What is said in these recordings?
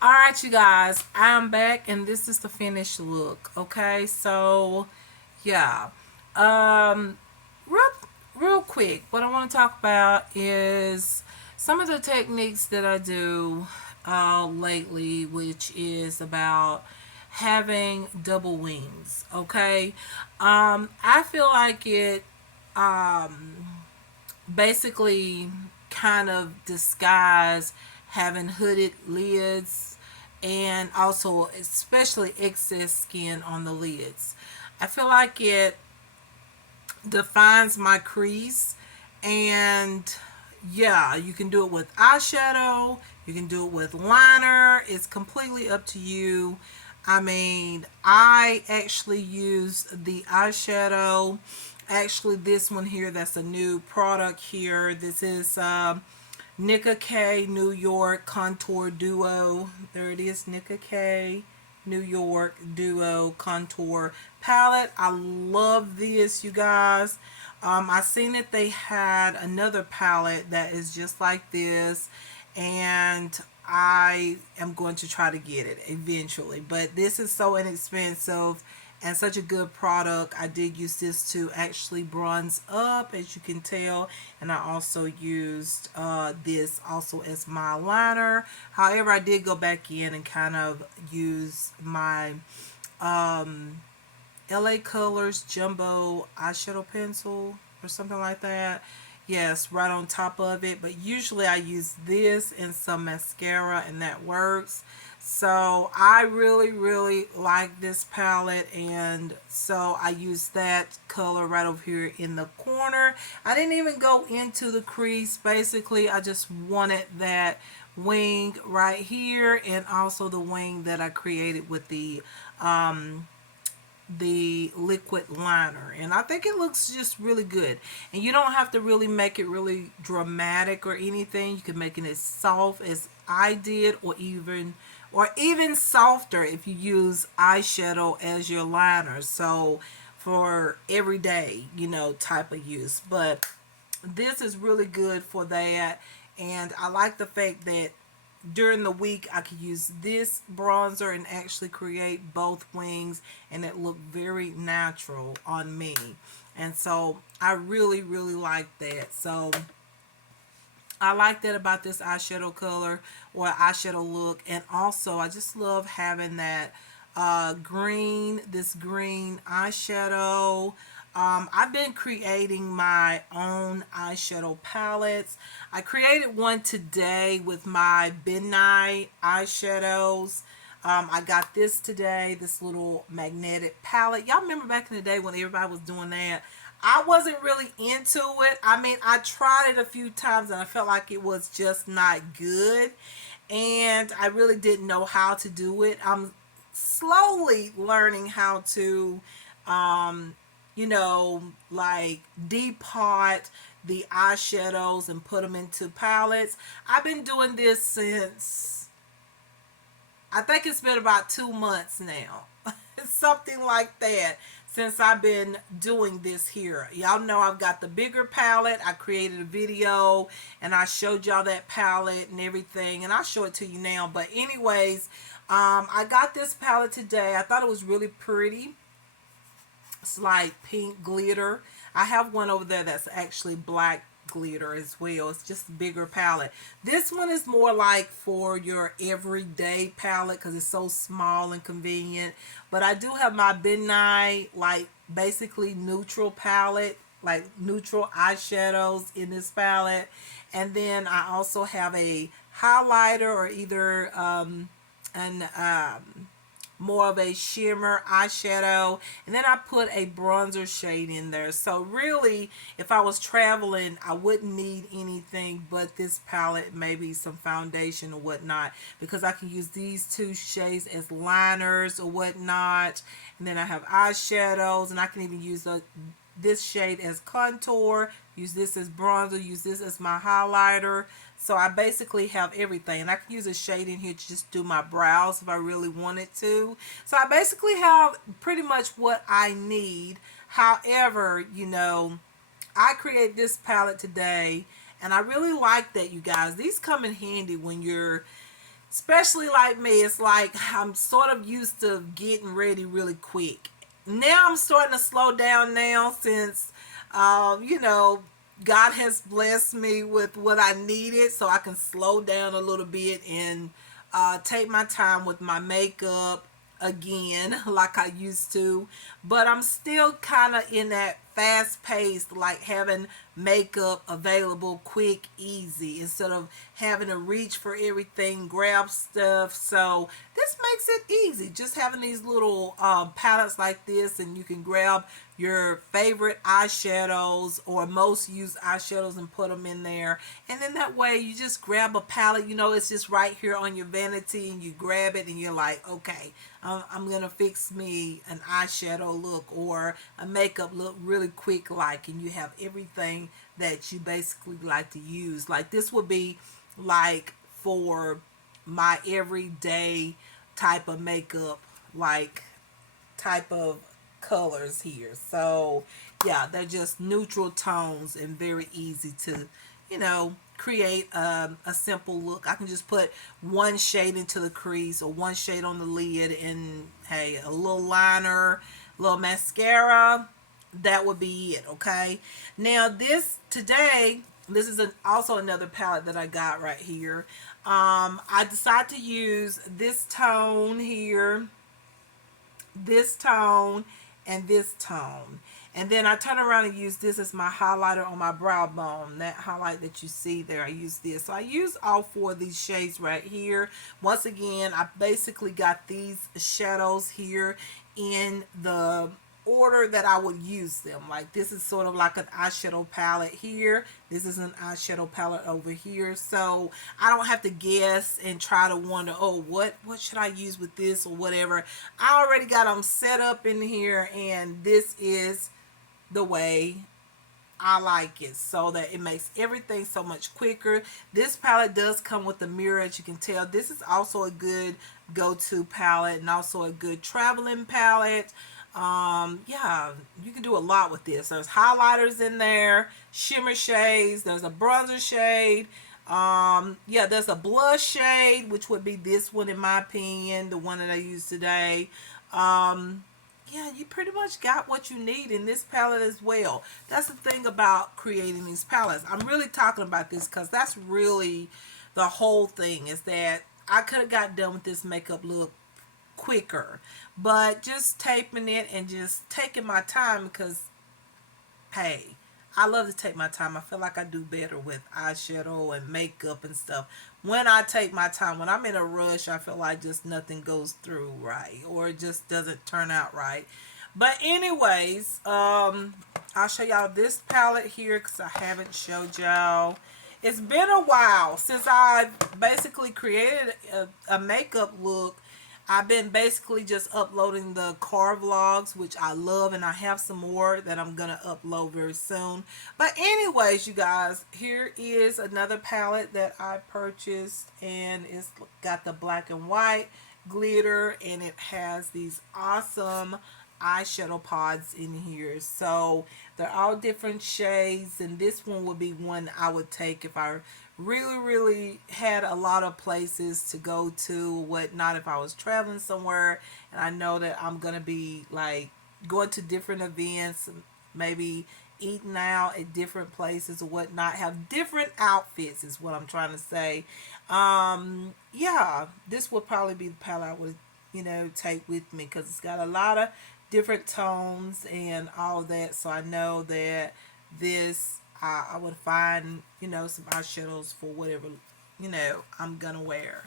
All right, you guys, I'm back and this is the finished look. Okay, so yeah, um, real real quick, what I want to talk about is some of the techniques that I do lately, which is about having double wings. Okay, I feel like it basically kind of disguise having hooded lids and also especially excess skin on the lids. I feel like it defines my crease, and yeah, you can do it with eyeshadow, you can do it with liner. It's completely up to you. I mean, I actually use the eyeshadow. Actually, this one here, that's a new product here. This is Nicka K New York Contour Duo. There it is, Nicka K New York Duo Contour Palette. I love this, you guys. I seen that they had another palette that is just like this, and I am going to try to get it eventually. But this is so inexpensive and such a good product. I did use this to actually bronze up, as you can tell, and I also used this also as my liner. However, I did go back in and kind of use my LA Colors Jumbo eyeshadow pencil or something like that. Yes, right on top of it. But usually I use this and some mascara, and that works. So I really, really like this palette, and so I use that color right over here in the corner. I didn't even go into the crease. Basically, I just wanted that wing right here, and also the wing that I created with the liquid liner, and I think it looks just really good. And you don't have to really make it really dramatic or anything. You can make it as soft as I did, or even softer if you use eyeshadow as your liner, so for everyday type of use. But this is really good for that, and I like the fact that during the week I could use this bronzer and actually create both wings, and it looked very natural on me. And so I really, really like that. So I like that about this eyeshadow color or eyeshadow look. And also I just love having that this green eyeshadow. I've been creating my own eyeshadow palettes. I created one today with my midnight eyeshadows. I got this today, this little magnetic palette. Y'all remember back in the day when everybody was doing that? I wasn't really into it. I mean, I tried it a few times and I felt like it was just not good. And I really didn't know how to do it. I'm slowly learning how to, um, like depot the eyeshadows and put them into palettes. I've been doing this since, I think it's been about 2 months now. Something like that, since I've been doing this here. Y'all know I've got the bigger palette. I created a video and I showed y'all that palette and everything, and I'll show it to you now. But anyways, I got this palette today. I thought it was really pretty. It's like pink glitter. I have one over there that's actually black glitter as well. It's just a bigger palette. This one is more like for your everyday palette because it's so small and convenient. But I do have my midnight, like basically neutral palette, like neutral eyeshadows in this palette. And then I also have a highlighter, or either an more of a shimmer eyeshadow, and then I put a bronzer shade in there. So really, if I was traveling, I wouldn't need anything but this palette, maybe some foundation or whatnot, because I can use these two shades as liners or whatnot. And then I have eyeshadows, and I can even use this shade as contour, use this as bronzer, use this as my highlighter. So I basically have everything, and I can use a shade in here to just do my brows if I really wanted to. So I basically have pretty much what I need. However, I created this palette today, and I really like that, you guys. These come in handy when you're especially like me, it's like I'm sort of used to getting ready really quick. Now I'm starting to slow down now since, you know, God has blessed me with what I needed, so I can slow down a little bit and take my time with my makeup again, like I used to. But I'm still kind of in that fast paced, like having makeup available quick, easy, instead of having to reach for everything, grab stuff. So this makes it easy, just having these little palettes like this, and you can grab your favorite eyeshadows or most used eyeshadows and put them in there, and then that way you just grab a palette, you know, it's just right here on your vanity, and you grab it and you're like, okay, I'm gonna fix me an eyeshadow look or a makeup look really quick, like, and you have everything that you basically like to use. Like this would be like for my everyday type of makeup, like type of colors here. So yeah, they're just neutral tones and very easy to, you know, create a simple look. I can just put one shade into the crease or one shade on the lid, and hey, a little liner, a little mascara, that would be it. Okay, now this today, this is also another palette that I got right here. I decided to use this tone here, this tone, and this tone. And then I turn around and use this as my highlighter on my brow bone. That highlight that you see there, I use this. So I use all four of these shades right here. Once again, I basically got these shadows here in the order that I would use them. Like this is sort of like an eyeshadow palette here. This is an eyeshadow palette over here. So I don't have to guess and try to wonder, oh, what should I use with this or whatever. I already got them set up in here, and this is the way I like it, so that it makes everything so much quicker. This palette does come with a mirror, as you can tell. This is also a good go-to palette and also a good traveling palette. Yeah, you can do a lot with this. There's highlighters in there, shimmer shades, there's a bronzer shade. Yeah, there's a blush shade, which would be this one in my opinion, the one that I use today. Um, yeah, you pretty much got what you need in this palette as well. That's the thing about creating these palettes. I'm really talking about this because that's really the whole thing, is that I could have got done with this makeup look quicker, but just taping it and just taking my time, because hey, I love to take my time. I feel like I do better with eyeshadow and makeup and stuff when I take my time. When I'm in a rush, I feel like just nothing goes through right, or it just doesn't turn out right. But anyways, I'll show y'all this palette here because I haven't showed y'all. It's been a while since I've basically created a makeup look. I've been basically just uploading the car vlogs, which I love, and I have some more that I'm gonna upload very soon. But anyways, you guys, here is another palette that I purchased, and it's got the black and white glitter, and it has these awesome eyeshadow pods in here. So they're all different shades, and this one would be one I would take if I really had a lot of places to go to, whatnot, if I was traveling somewhere and I know that I'm gonna be like going to different events, maybe eating out at different places or whatnot, have different outfits is what I'm trying to say. Yeah, this would probably be the palette I would, you know, take with me, because it's got a lot of different tones and all that. So I know that this, I would find, you know, some eyeshadows for whatever, you know, I'm gonna wear.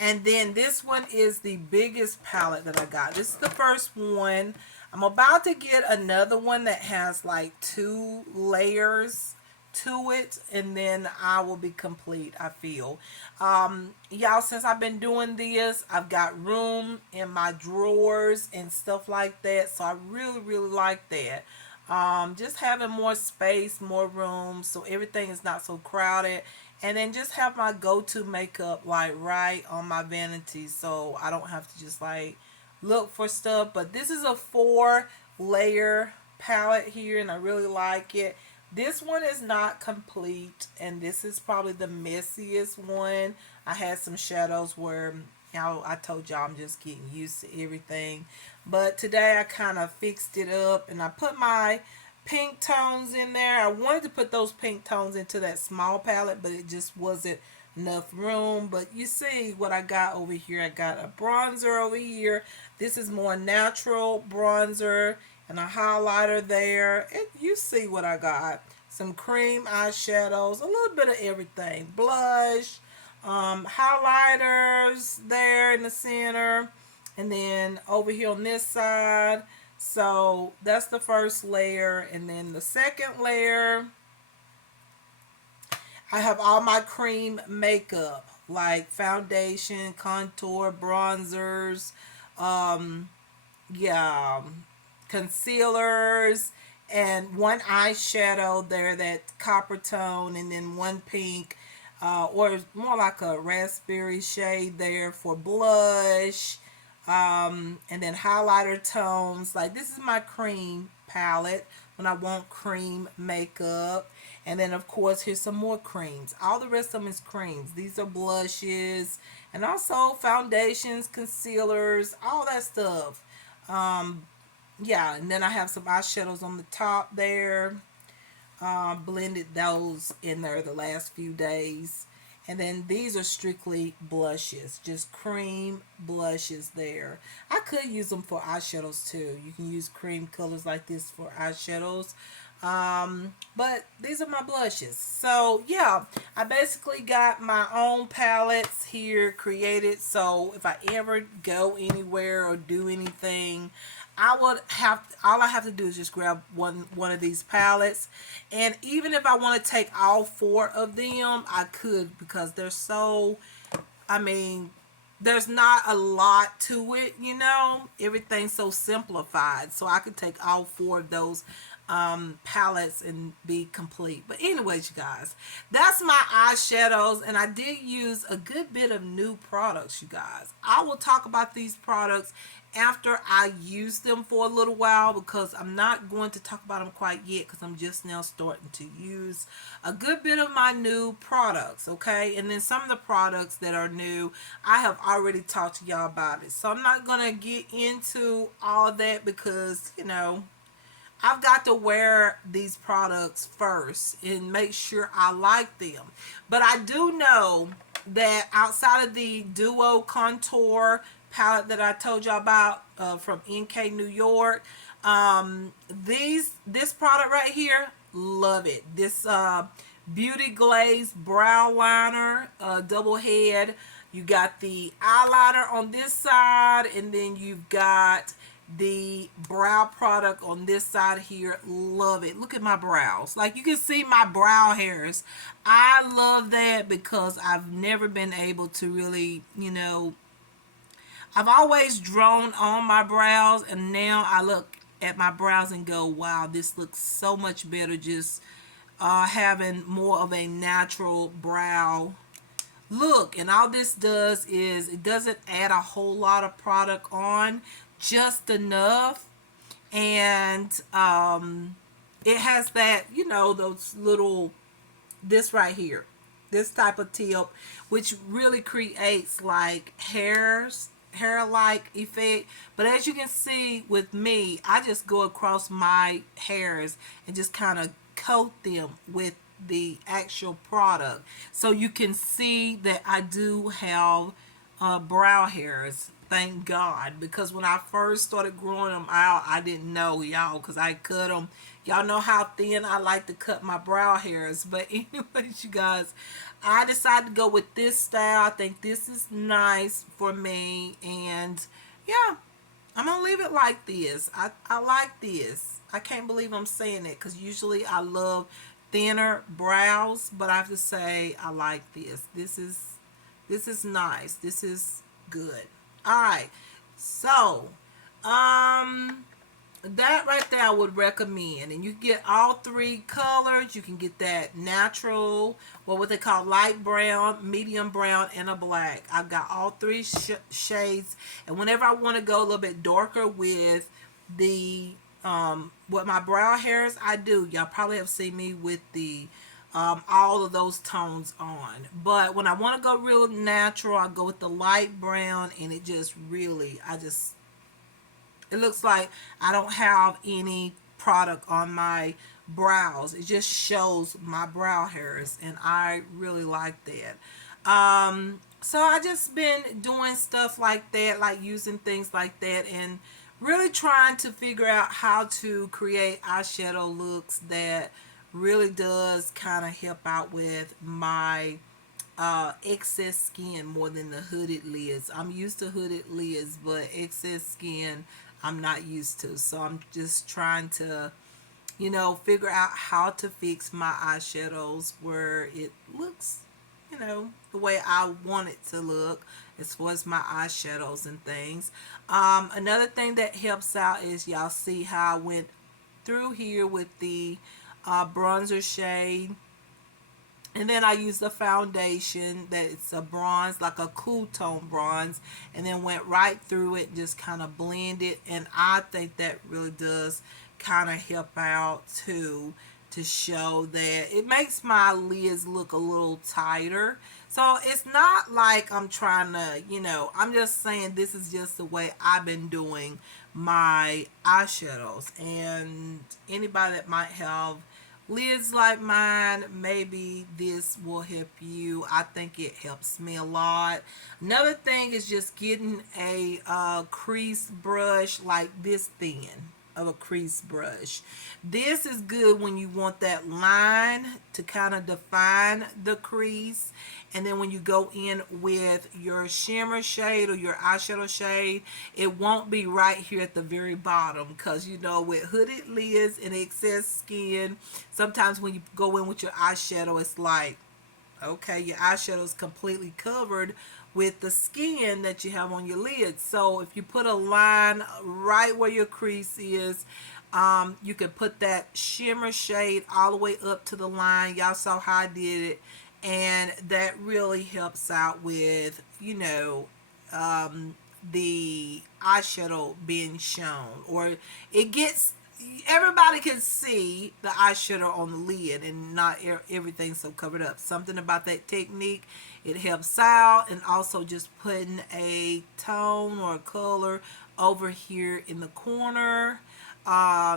And then this one is the biggest palette that I got. This is the first one. I'm about to get another one that has like 2 layers to it, and then I will be complete, I feel. Y'all, since I've been doing this, I've got room in my drawers and stuff like that, so I really like that. Just having more space, more room, so everything is not so crowded, and then just have my go-to makeup like right on my vanity, so I don't have to just like look for stuff. But this is a 4 layer palette here, and I really like it. This one is not complete, and this is probably the messiest one. I had some shadows where, I told y'all I'm just getting used to everything. But today I kind of fixed it up, and I put my pink tones in there. I wanted to put those pink tones into that small palette, but it just wasn't enough room. But you see what I got over here. I got a bronzer over here. This is more natural bronzer, and a highlighter there. And you see what I got. Some cream eyeshadows, a little bit of everything. Blush, highlighters there in the center. And then over here on this side. So that's the first layer. And then the second layer, I have all my cream makeup, like foundation, contour, bronzers, um, yeah, concealers, and one eyeshadow there, that copper tone, and then one pink, or more like a raspberry shade there for blush, and then highlighter tones. Like, this is my cream palette when I want cream makeup. And then of course here's some more creams. All the rest of them is creams. These are blushes, and also foundations, concealers, all that stuff. um yeah, and then I have some eyeshadows on the top there. Blended those in there the last few days. And then these are strictly blushes, just cream blushes there. I could use them for eyeshadows too. You can use cream colors like this for eyeshadows. But these are my blushes. So yeah, I basically got my own palettes here created. So if I ever go anywhere or do anything, I would have, all I have to do is just grab one of these palettes. And even if I want to take all four of them, I could, because they're so, I mean, there's not a lot to it, everything's so simplified. So I could take all four of those palettes and be complete. But anyways, you guys, that's my eyeshadows, and I did use a good bit of new products, you guys. I will talk about these products after I use them for a little while, because I'm not going to talk about them quite yet, because I'm just now starting to use a good bit of my new products. Okay, and then some of the products that are new, I have already talked to y'all about it, so I'm not gonna get into all that, because I've got to wear these products first and make sure I like them. But I do know that outside of the Duo Contour palette that I told y'all about, from NK New York, this product right here, love it. This Beauty Glaze Brow Liner, double head. You got the eyeliner on this side, and then you've got the brow product on this side here. Love it. Look at my brows. Like, you can see my brow hairs. I love that, because I've never been able to really, I've always drawn on my brows, and now I look at my brows and go, wow, this looks so much better just having more of a natural brow look. And all this does is, it doesn't add a whole lot of product on, just enough. And it has that, those little, this right here, this type of tip, which really creates like hair-like effect. But as you can see with me, I just go across my hairs and just kind of coat them with the actual product, so you can see that I do have brow hairs. Thank God, because when I first started growing them out, I didn't know, y'all, because I cut them. Y'all know how thin I like to cut my brow hairs. But anyways, you guys, I decided to go with this style. I think this is nice for me, and yeah, I'm gonna leave it like this. I like this. I can't believe I'm saying it, because usually I love thinner brows, but I have to say I like this. This is nice. This is good. All right, so that right there I would recommend. And you get all three colors. You can get that natural, or what they call light brown, medium brown, and a black. I've got all three shades. And whenever I want to go a little bit darker with the with my brow hairs, I do. Y'all probably have seen me with the all of those tones on. But when I want to go real natural, I go with the light brown, and it just really, it looks like I don't have any product on my brows. It just shows my brow hairs, and I really like that. So I just been doing stuff like that, like using things like that, and really trying to figure out how to create eyeshadow looks that really does kind of help out with my excess skin more than the hooded lids. I'm used to hooded lids, but excess skin I'm not used to. So I'm just trying to, figure out how to fix my eyeshadows where it looks, the way I want it to look as far as my eyeshadows and things. Another thing that helps out is y'all see how I went through here with the bronzer shade, and then I use the foundation that it's a bronze, like a cool tone bronze, and then went right through it, just kind of blend it. And I think that really does kind of help out too, to show that it makes my lids look a little tighter. So it's not like I'm trying to, I'm just saying this is just the way I've been doing my eyeshadows. And anybody that might have lids like mine, maybe this will help you. I think it helps me a lot. Another thing is just getting a crease brush like this thin of a crease brush. This is good when you want that line to kind of define the crease. And then when you go in with your shimmer shade or your eyeshadow shade, it won't be right here at the very bottom, because with hooded lids and excess skin, sometimes when you go in with your eyeshadow, it's like, okay, your eyeshadow is completely covered with the skin that you have on your lids. So if you put a line right where your crease is, you can put that shimmer shade all the way up to the line. Y'all saw how I did it, and that really helps out with the eyeshadow being shown, or it gets, everybody can see the eyeshadow on the lid and not everything so covered up. Something about that technique, it helps out. And also just putting a tone or a color over here in the corner,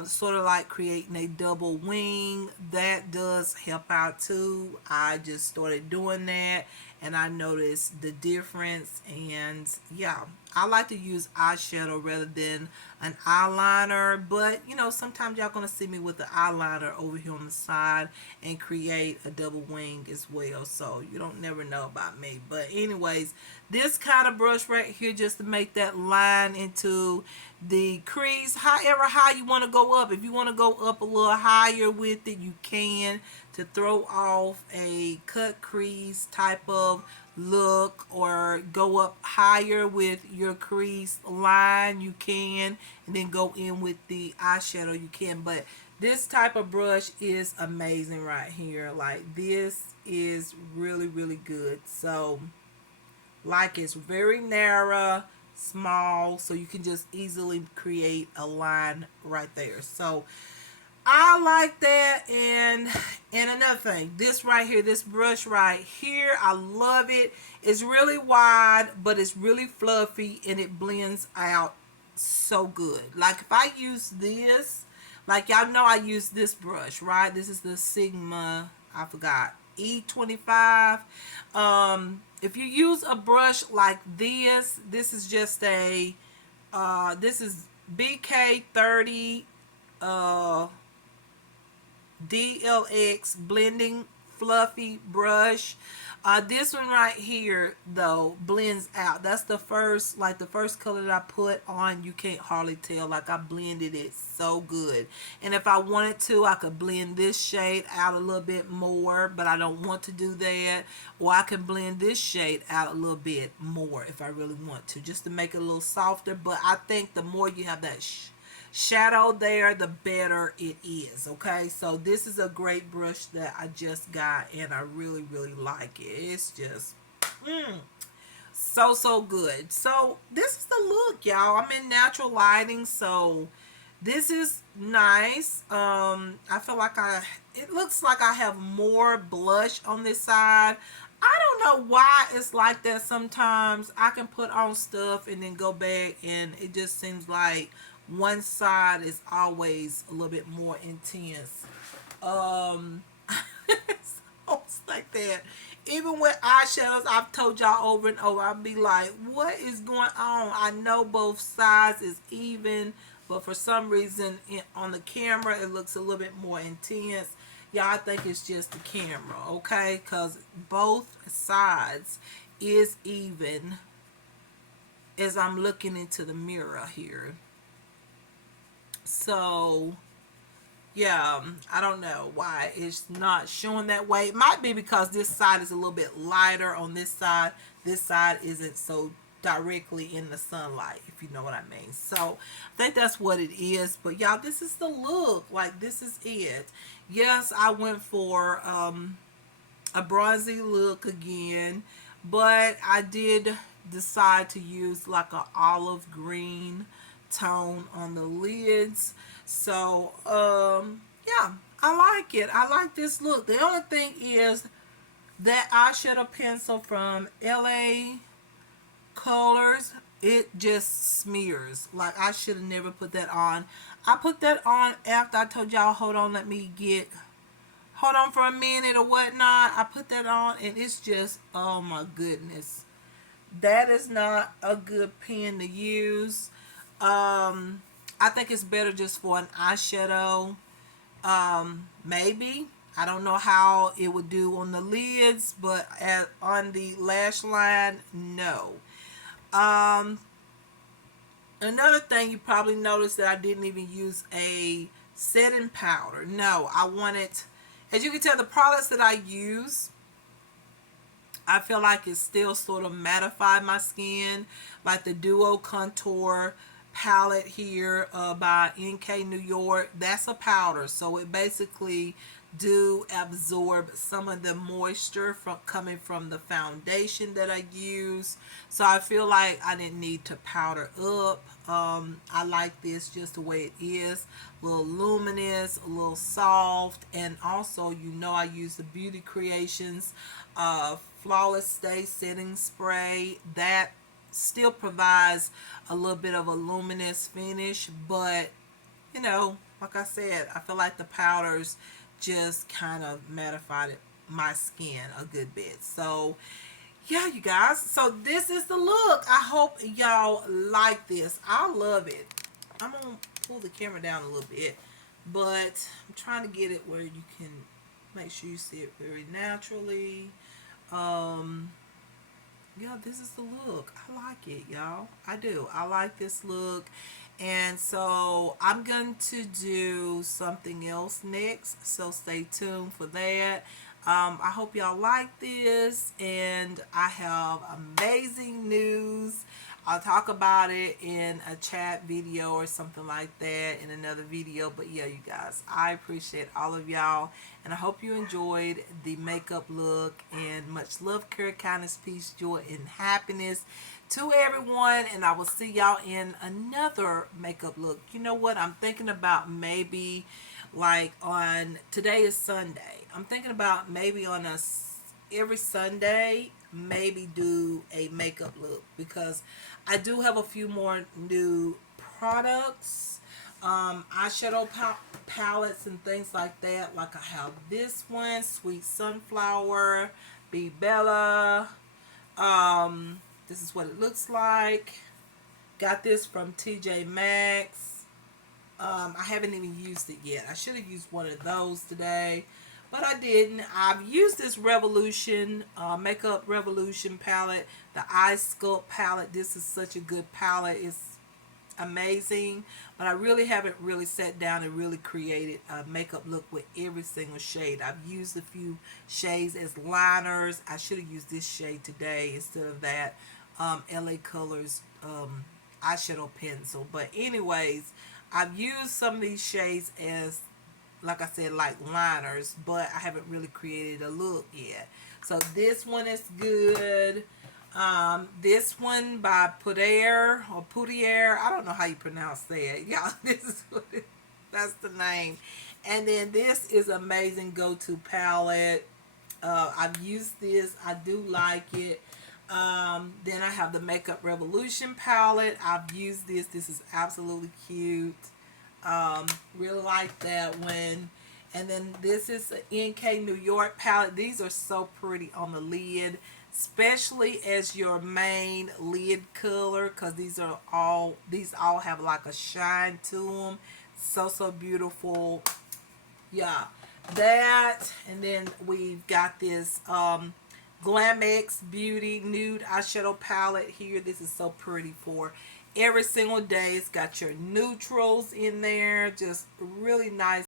sort of like creating a double wing, that does help out too. I just started doing that, and I noticed the difference. And yeah, I like to use eyeshadow rather than an eyeliner, but sometimes y'all gonna see me with the eyeliner over here on the side and create a double wing as well, so you don't never know about me. But anyways, this kind of brush right here, just to make that line into the crease. However high you want to go up, if you want to go up a little higher with it, you can, to throw off a cut crease type of look, or go up higher with your crease line, you can, and then go in with the eyeshadow, you can. But this type of brush is amazing right here. Like, this is really, really good. So like, it's very narrow, small, so you can just easily create a line right there. So I like that. And another thing, this right here, this brush right here, I love it. It's really wide, but it's really fluffy, and it blends out so good. Like, if I use this, like, y'all know I use this brush, right? This is the Sigma, I forgot, E25. If you use a brush like this is just a this is BK30 DLX blending fluffy brush. This one right here though blends out. That's the first, like the first color that I put on, you can't hardly tell. Like, I blended it so good. And if I wanted to, I could blend this shade out a little bit more, but I don't want to do that. Or I can blend this shade out a little bit more if I really want to, just to make it a little softer. But I think the more you have that shadow there, the better it is. Okay, so this is a great brush that I just got, and I really, really like it. It's just so good. So this is the look, y'all. I'm in natural lighting, so This is nice. I feel like it looks like I have more blush on this side. I don't know why it's like that sometimes. I can put on stuff and then go back, and it just seems like one side is always a little bit more intense. Um, it's almost like that. Even with eyeshadows, I've told y'all over and over, I'll be like, what is going on? I know both sides is even, but for some reason on the camera, it looks a little bit more intense. Yeah, I think it's just the camera, okay? Because both sides is even as I'm looking into the mirror here. So yeah, I don't know why it's not showing that way. It might be because this side is a little bit lighter on this side. This side isn't so directly in the sunlight, if you know what I mean. So I think that's what it is. But y'all, this is the look. Like, this is it. Yes, I went for a bronzy look again, but I did decide to use like a olive green tone on the lids. So yeah, I like it. I like this look. The only thing is that eyeshadow pencil from LA Colors, it just smears. Like, I should have never put that on. I put that on after I told y'all, hold on, let me get, hold on for a minute or whatnot. I put that on and it's just, oh my goodness, that is not a good pen to use. I think it's better just for an eyeshadow. Maybe, I don't know how it would do on the lids, but on the lash line, no. um Another thing you probably noticed that I didn't even use a setting powder. No, I wanted, as you can tell, the products that I use, I feel like it still sort of mattified my skin. Like the Duo Contour palette here by NK New York. That's a powder. So it basically do absorb some of the moisture from coming from the foundation that I use. So I feel like I didn't need to powder up. I like this just the way it is. A little luminous, a little soft, and also, you know, I use the Beauty Creations Flawless Stay Setting Spray. That still provides a little bit of a luminous finish, but you know, like I said, I feel like the powders just kind of mattified my skin a good bit. So yeah, you guys, so this is the look. I hope y'all like this. I love it. I'm gonna pull the camera down a little bit, but I'm trying to get it where you can make sure you see it very naturally. um yeah, this is the look. I like it, y'all. I do. I like this look. And so I'm going to do something else next. So stay tuned for that. I hope y'all like this. And I have amazing news. I'll talk about it in a chat video or something like that in another video. But yeah, you guys, I appreciate all of y'all. And I hope you enjoyed the makeup look. And much love, care, kindness, peace, joy, and happiness to everyone. And I will see y'all in another makeup look. You know what? I'm thinking about maybe like on, today is Sunday. I'm thinking about maybe on every Sunday, maybe do a makeup look, because I do have a few more new products, eyeshadow palettes and things like that. Like I have this one, Sweet Sunflower, Be Bella. This is what it looks like. Got this from TJ Maxx. I haven't even used it yet. I should have used one of those today, but I didn't. I've used this Revolution, Makeup Revolution palette, the Eye Sculpt palette. This is such a good palette. It's amazing, but I really haven't really sat down and really created a makeup look with every single shade. I've used a few shades as liners. I should have used this shade today instead of that LA Colors eyeshadow pencil. But anyways, I've used some of these shades as, like I said, like liners, but I haven't really created a look yet. So this one is good. This one by Pudier or Pudier. I don't know how you pronounce that. Yeah, this is what that's the name. And then this is amazing go-to palette. I've used this. I do like it. Then I have the Makeup Revolution palette. I've used this. This is absolutely cute. Really like that one. And then this is an NK New York palette. These are so pretty on the lid, especially as your main lid color, because these all have like a shine to them. So beautiful. Yeah, that. And then we've got this Glamex Beauty Nude Eyeshadow Palette here. This is so pretty for every single day. It's got your neutrals in there. Just really nice